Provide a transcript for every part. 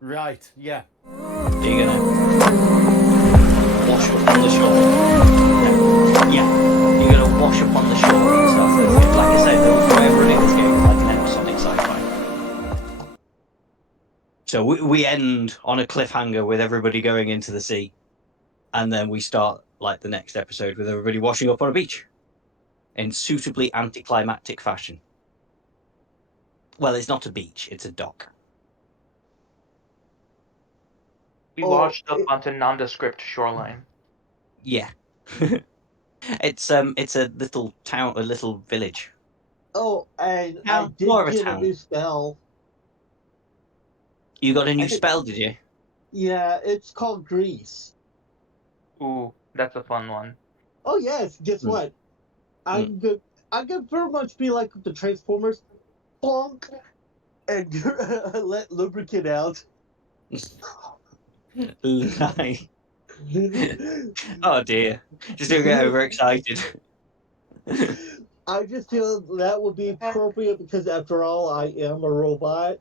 Right, yeah. You're gonna wash up on the shore. Yeah, you're gonna wash up on the shore and stuff. Like I said, the way of running this game is like an episodic sci-fi. So we end on a cliffhanger with everybody going into the sea, and then we start like the next episode with everybody washing up on a beach in suitably anticlimactic fashion. Well, it's not a beach; it's a dock. We Oh, washed up onto nondescript shoreline. Yeah, it's a little town, a little village. Oh, and I Town, did more of a get a town. new spell. You got a new I- spell, did you? Yeah, it's called Grease. Ooh, that's a fun one. Oh yes, guess Hmm. what? I could very much be like the Transformers, bonk, and let lubricant out. Nice. Oh dear, just don't get overexcited. I just feel that would be appropriate because, after all, I am a robot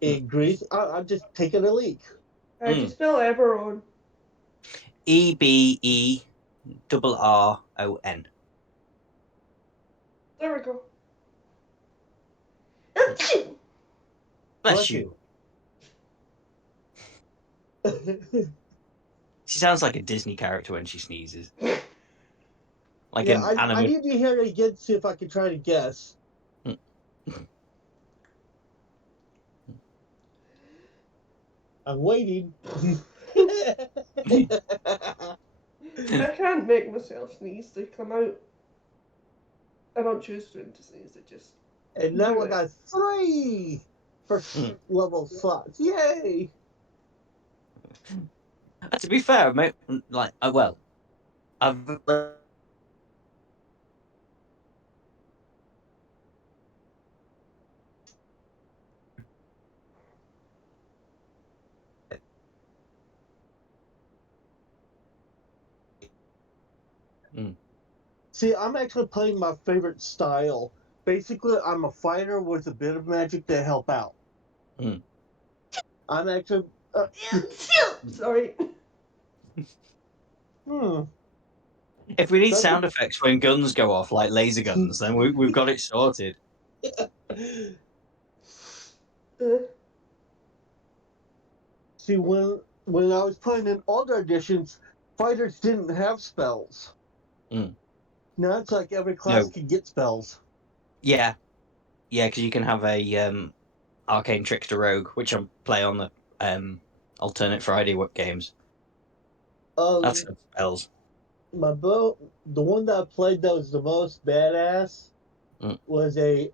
in Greece. I'm just taking a leak. I just spell Eberron. EBERRON. There we go. Bless you. She sounds like a Disney character when she sneezes. Like Yeah, an I animated. need to hear it again, see if I can try to guess. I'm waiting. I can't make myself sneeze. They come out. I don't choose to sneeze. It just. And now Do I it. got 3 first level slots. Yay! To be fair, like well, I've See, I'm actually playing my favorite style. Basically, I'm a fighter with a bit of magic to help out. I'm actually. Sorry. If we need That's sound effects when guns go off, like laser guns, then we've got it sorted. See, when I was playing in older editions, fighters didn't have spells. Now it's like every class can get spells. Yeah, because you can have a arcane trickster rogue, which I play on the alternate Friday games. That's got spells. My bow, the one that I played that was the most badass was a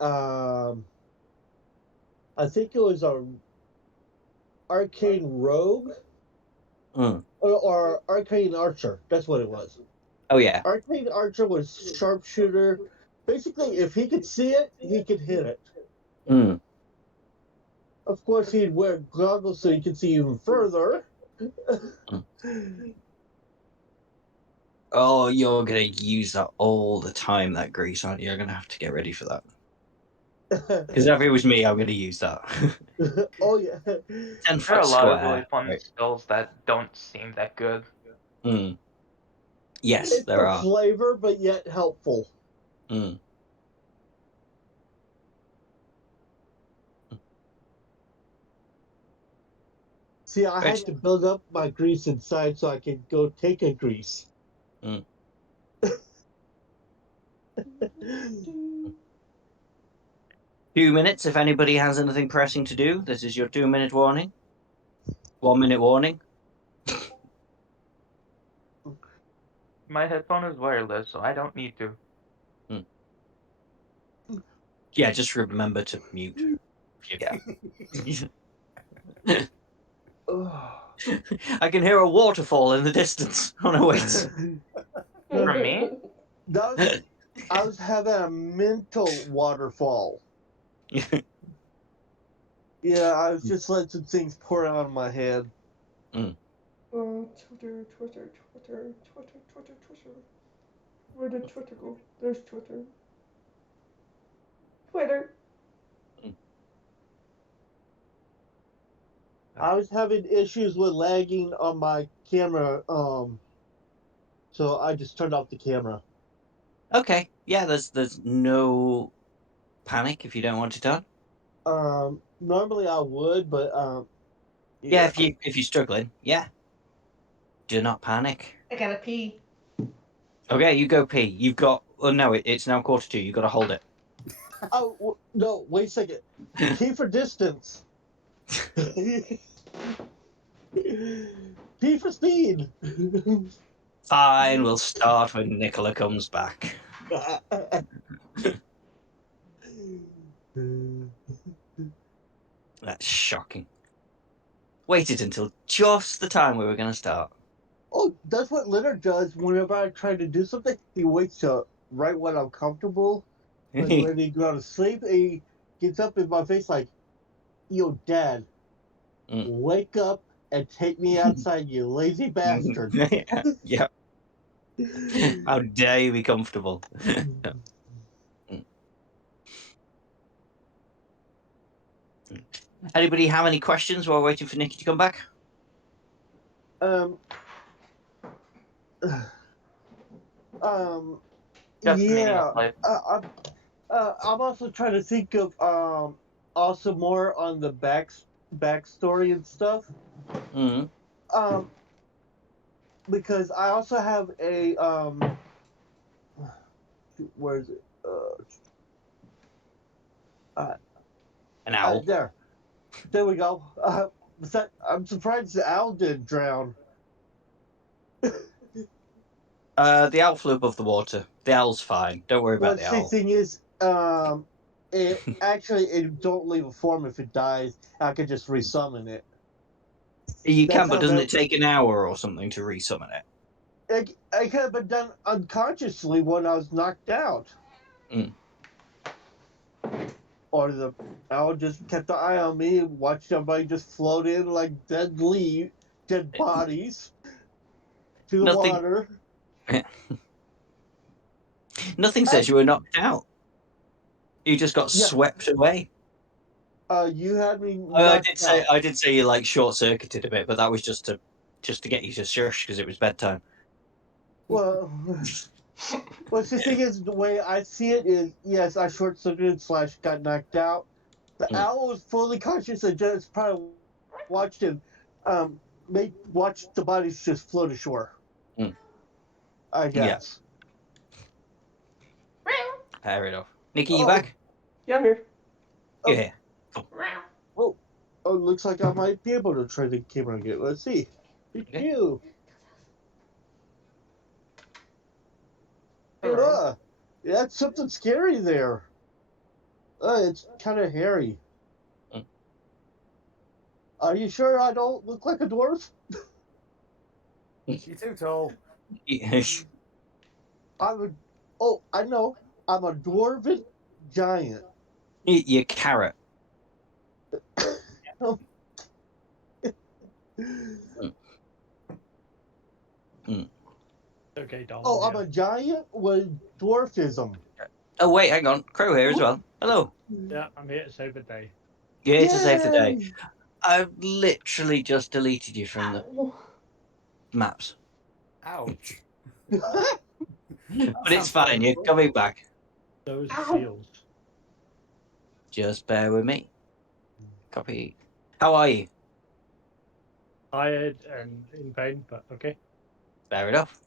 I think it was a arcane rogue or arcane archer. That's what it was. Oh yeah. Arcane archer was sharpshooter. Basically, if he could see it, he could hit it. Of course, he'd wear goggles so he could see even further. Oh, you're gonna use that all the time, that grease, aren't you? You're gonna have to get ready for that. Because if it was me, I'm gonna use that. Oh yeah. 10 There are foot a lot of square. really fun Right. spells that don't seem that good. Yes, It's there a are. flavor, but yet helpful. See, I had to build up my grease inside so I could go take a grease. 2 minutes. If anybody has anything pressing to do, this is your 2-minute warning. 1 minute warning. My headphone is wireless, so I don't need to. Yeah, just remember to mute. Yeah. I can hear a waterfall in the distance. Oh no, wait. From me? I was having a mental waterfall. Yeah, I was just letting some things pour out of my head. Twitter. Where did Twitter go? There's Twitter. Twitter. I was having issues with lagging on my camera, so I just turned off the camera. Okay. Yeah, there's no panic if you don't want it on. Normally I would, but Yeah, if you're struggling, yeah. Do not panic. I gotta pee. Okay, you go pee. You've got. Oh no, it's now 1:45. You've got to hold it. Oh no! Wait a second. P for distance. P for speed. Fine, we'll start when Nicola comes back. That's shocking. Waited until just the time we were going to start. Oh, that's what Leonard does whenever I try to do something. He waits till right when I'm comfortable, like when he go to sleep. He gets up in my face like, "Yo, Dad, wake up and take me outside, you lazy bastard." Yeah. How dare you be comfortable? Anybody have any questions while waiting for Nikki to come back? Just me, Yeah. like, I'm also trying to think of also more on the backstory and stuff. Because I also have a where is it? An owl. There we go. I'm surprised the owl didn't drown. The owl flew above the water. The owl's fine. Don't worry about the owl. The thing is, it don't leave a form if it dies. I could just resummon it. You can, but doesn't it take an hour or something to resummon it? It could have been done unconsciously when I was knocked out. Or the owl just kept an eye on me and watched everybody just float in like dead bodies to the water. Nothing says you were knocked out. You just got swept away. You had me. I did say you like short circuited a bit, but that was just to get you to shush because it was bedtime. Well, the thing is, the way I see it is, yes, I short circuited / got knocked out. The owl was fully conscious and just probably watched him. Watched the bodies just float ashore. I guess. Fair enough. Nikki, you back? Yeah, I'm here. You're here. Oh, looks like I might be able to try the camera again. Let's see. You. That's something scary there. It's kind of hairy. Are you sure I don't look like a dwarf? You're too tall. I know. I'm a dwarven giant. You're carrot. Okay, darling. Oh, I'm a giant with dwarfism. Oh, wait, hang on. Crow here as well. Hello. Yeah, I'm here to save the day. You're here to save the day. I've literally just deleted you from the maps. Ouch. But it's fine. You're coming back. Those shields. Just bear with me. Copy. How are you? Tired and in pain, but okay. Fair enough.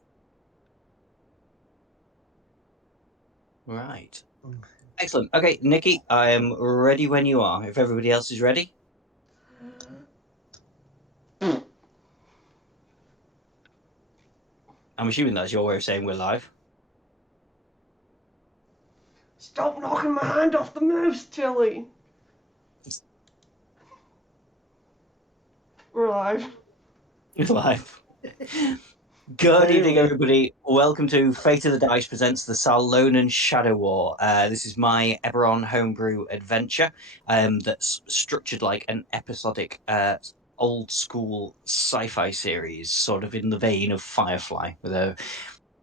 Right. Excellent. Okay, Nikki, I am ready when you are. If everybody else is ready. I'm assuming that's your way of saying we're live. Stop knocking my hand off the mouse, Tilly. We're live. We're live. Good evening, everybody. Welcome to Fate of the Dice presents the Salonan Shadow War. This is my Eberron homebrew adventure that's structured like an episodic old school sci-fi series, sort of in the vein of Firefly, with a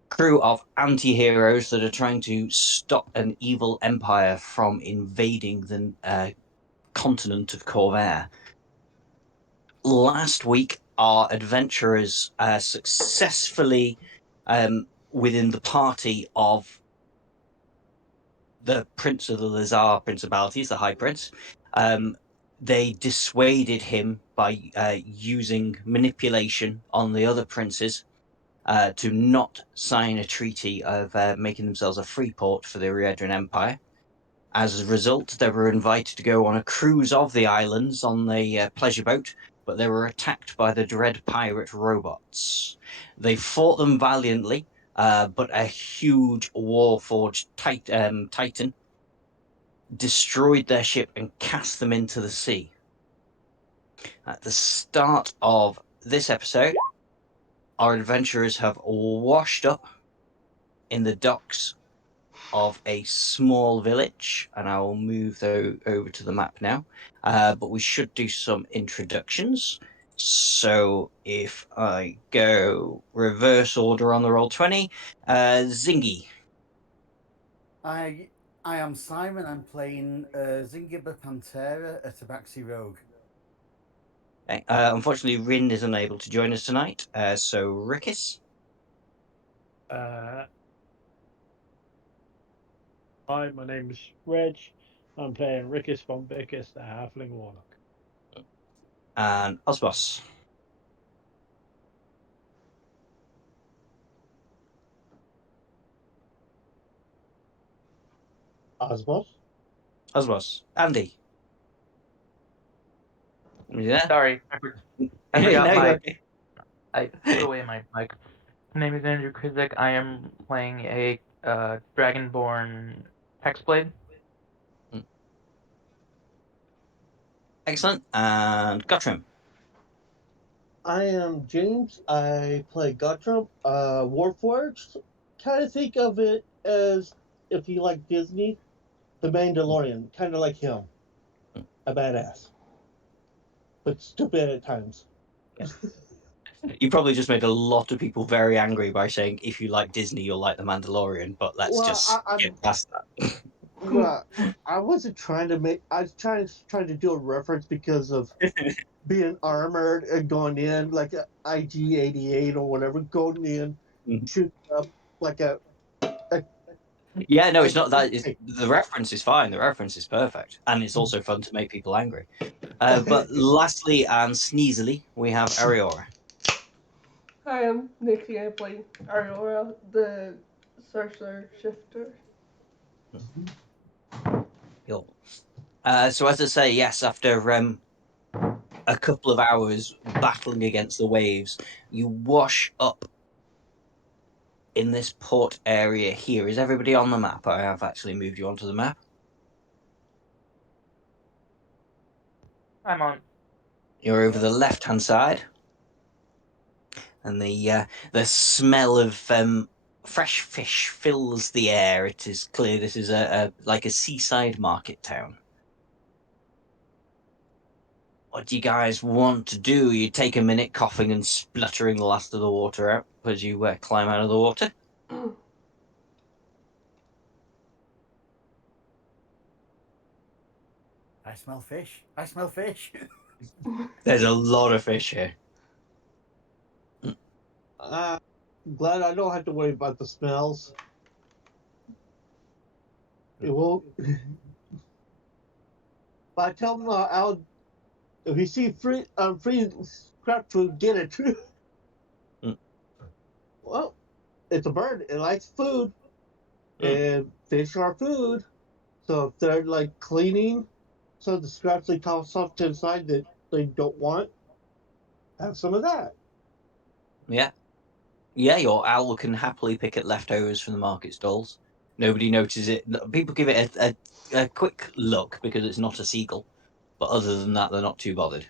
crew of anti-heroes that are trying to stop an evil empire from invading the continent of Corvair. last week, our adventurers successfully, within the party of the Prince of the Lazar Principalities, the High Prince, they dissuaded him by using manipulation on the other princes to not sign a treaty of making themselves a free port for the Riedran Empire. As a result, they were invited to go on a cruise of the islands on the pleasure boat, but they were attacked by the dread pirate robots. They fought them valiantly, but a huge warforged titan destroyed their ship and cast them into the sea. At the start of this episode, our adventurers have washed up in the docks of a small village, and I will move over to the map now. But we should do some introductions. So if I go reverse order on the Roll20, Zingy. I am Simon. I'm playing Zingiber Pantera, a Tabaxi Rogue. Okay. Unfortunately, Rin is unable to join us tonight. So Rickis. Hi, my name is Reg. I'm playing Rickis von Bickus, the Halfling Warlock. And Osbos. Osmos? Osbos. Andy. Yeah. Sorry, I No, forgot you're my. okay. I put away my mic. My name is Andrew Krizik. I am playing a Dragonborn Hexblade. Excellent. And Guttrim. I am James. I play Guttrum, Warforged. Kind of think of it as, if you like Disney, the Mandalorian. Kind of like him. A badass. But stupid at times. You probably just made a lot of people very angry by saying if you like Disney, you'll like The Mandalorian. But let's Well, just get past that. Well, I wasn't trying to make. I was trying to do a reference because of being armored and going in like a IG-88 or whatever, going in, Mhm. shooting up like a. Yeah, no, it's not that. The reference is fine. The reference is perfect, and it's also fun to make people angry. But lastly and sneezily, we have Ariora. Hi, I'm Nikki. I play Ariora, the Sorcerer Shifter. Cool. So as I say, yes, after a couple of hours battling against the waves, you wash up in this port area here. Is everybody on the map? I have actually moved you onto the map. I'm on. You're over the left-hand side, and the smell of fresh fish fills the air. It is clear this is like a seaside market town. What do you guys want to do? You take a minute coughing and spluttering the last of the water out as you climb out of the water. I smell fish. I smell fish. There's a lot of fish here. Glad I don't have to worry about the smells. It won't. But I tell them, if you see free scrap food, get it. Well, it's a bird. It likes food, and fish are food. So if they're like cleaning, so the scraps they toss off to the side that they don't want, have some of that. Yeah. Yeah, your owl can happily pick at leftovers from the market stalls. Nobody notices it. People give it a quick look because it's not a seagull. But other than that, they're not too bothered.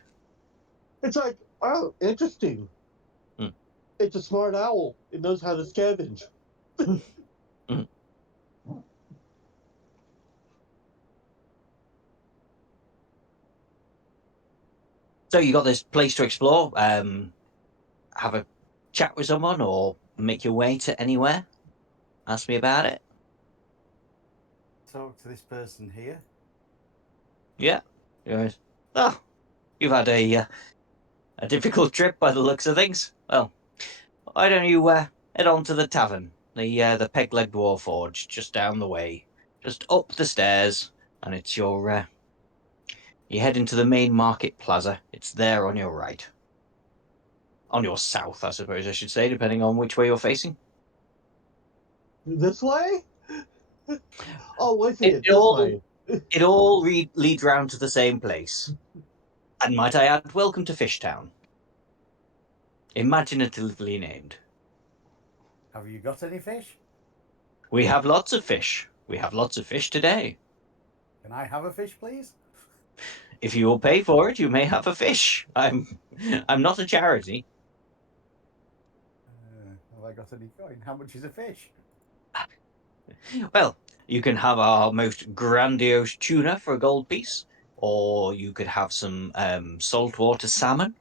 It's like, oh, interesting. Mm. It's a smart owl. It knows how to scavenge. So you got this place to explore. Have a chat with someone or make your way to anywhere. Ask me about it. Talk to this person here. Yeah. Yes. Oh, you've had a A difficult trip by the looks of things. Well, why don't you head on to the tavern, the Peg-Leg Dwarf Forge, just down the way, just up the stairs, and it's your. You head into the main market plaza. It's there on your right. On your south, I suppose I should say, depending on which way you're facing. This way? Oh, wait a It minute, this all, way. it all leads round to the same place. And might I add, welcome to Fishtown. Imaginatively named. Have you got any fish? We have lots of fish. We have lots of fish today. Can I have a fish, please? If you will pay for it, you may have a fish. I'm not a charity. Have I got any coin? How much is a fish? Well, you can have our most grandiose tuna for a gold piece, or you could have some saltwater salmon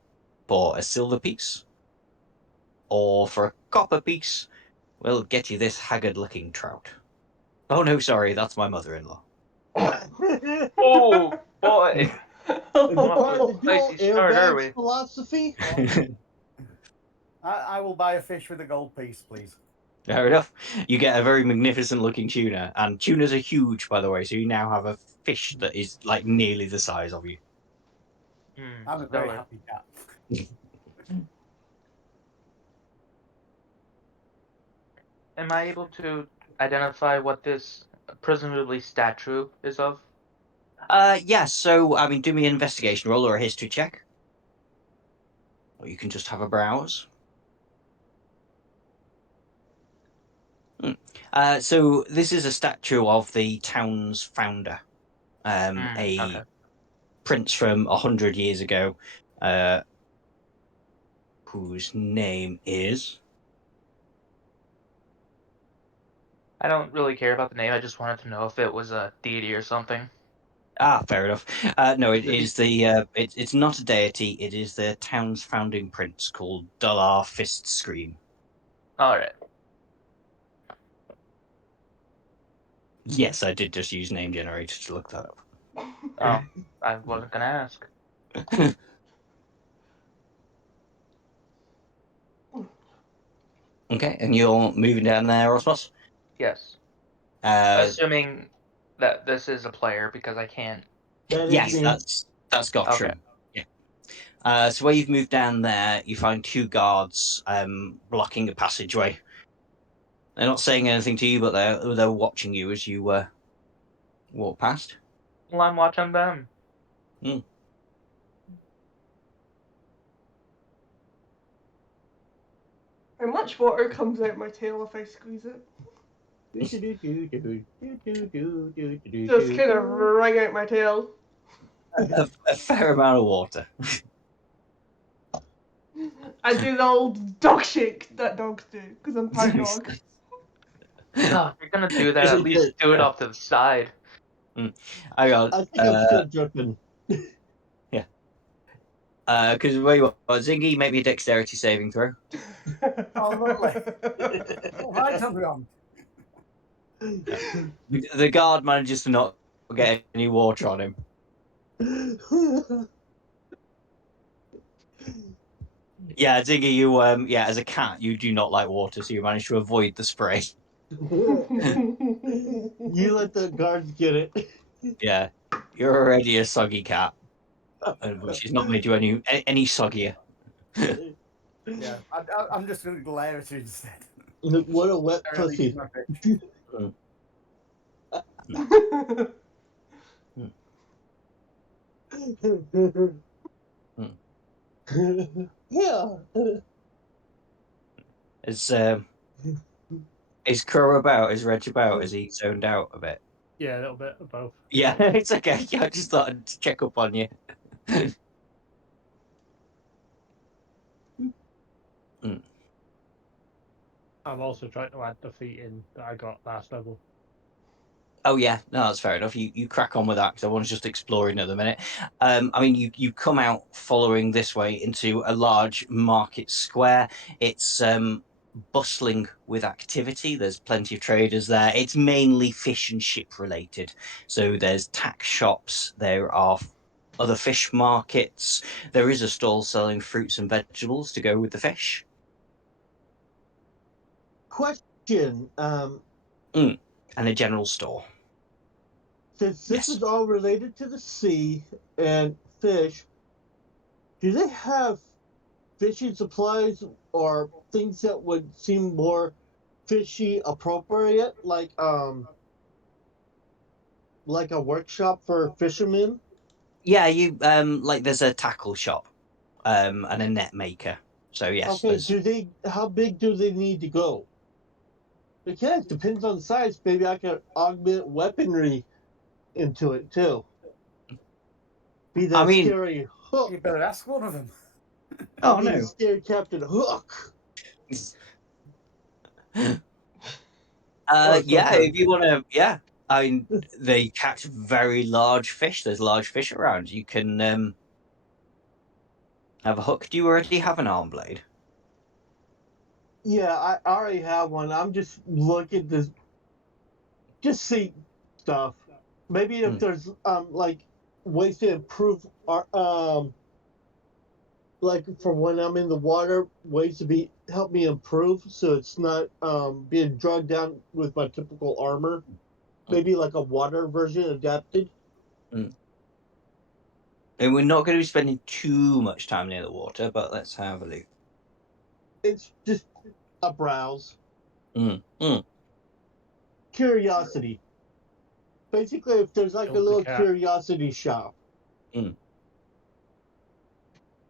for a silver piece, or for a copper piece, we'll get you this haggard-looking trout. Oh no, sorry, that's my mother-in-law. Oh boy! Is it What part a of the dual spicy start, are we? airbags philosophy? I will buy a fish with a gold piece, please. Fair enough. You get a very magnificent-looking tuna, and tunas are huge, by the way. So you now have a fish that is like nearly the size of you. I'm a very Stellar. happy cat. Am I able to identify what this presumably statue is of? Yeah. So I mean, do me an investigation roll or a history check, or you can just have a browse. So this is a statue of the town's founder, a Okay. prince from 100 years ago, whose name is. I don't really care about the name. I just wanted to know if it was a deity or something. Fair enough. No, it is it's not a deity. It is the town's founding prince called Dullar Fist Scream. All right. Yes, I did just use name generator to look that up. Oh, I wasn't gonna ask. Okay, and you're moving down there, Osmos? Yes. Uh, Assuming that this is a player because I can't. That is yes, me. that's Okay. Gottram. Yeah. So where you've moved down there, you find two guards blocking a passageway. They're not saying anything to you, but they're watching you as you walk past. Well, I'm watching them. How much water comes out my tail if I squeeze it? Just kind of wring out my tail. A fair amount of water. I do the old dog shake that dogs do because I'm part dog. Oh, if you're gonna do that, Is at it least do it off to the side. I got. I think I'm still dripping. Because where you are, Zingy, make me a dexterity saving throw. Oh, lovely. What have I done wrong? The guard manages to not get any water on him. Yeah, Zingy, you as a cat, you do not like water, so you manage to avoid the spray. You let the guards get it. Yeah, you're already a soggy cat, which has not made you any soggier. Yeah, I'm just going to glare at you instead. What a wet I release pussy. my fish. Yeah. Is Crow about? Is Reg about? Is he zoned out a bit? Yeah, a little bit of both. Yeah, it's okay. Yeah, I just thought I'd check up on you. I'm also trying to add the feat in that I got last level. Oh yeah, no, that's fair enough. You crack on with that because I want to just explore another minute. I mean, you come out following this way into a large market square. It's bustling with activity. There's plenty of traders there. It's mainly fish and ship related. So there's tack shops. There are other fish markets. There is a stall selling fruits and vegetables to go with the fish. Question. And a general store. Since this Yes. is all related to the sea and fish, do they have fishing supplies or things that would seem more fishy appropriate, like a workshop for fishermen? Yeah, you like there's a tackle shop and a net maker. So yes, Okay, there's... how big do they need to go? Because it depends on the size. Maybe I could augment weaponry into it too. Be the I mean, scary hook. You better ask one of them. oh Be the no. scary Captain Hook. Yeah, if you want to, yeah. I mean, they catch very large fish. There's large fish around. You can have a hook. Do you already have an arm blade? Yeah, I already have one. I'm just looking to just see stuff. Maybe if there's like ways to improve our like for when I'm in the water, ways to help me improve so it's not being drugged down with my typical armor. Maybe like a water version adapted. And we're not going to be spending too much time near the water, but let's have a look. It's just a browse. Mm. Curiosity. Basically, if there's like a Filthy little cat. curiosity shop.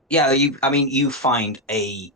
Yeah, you find a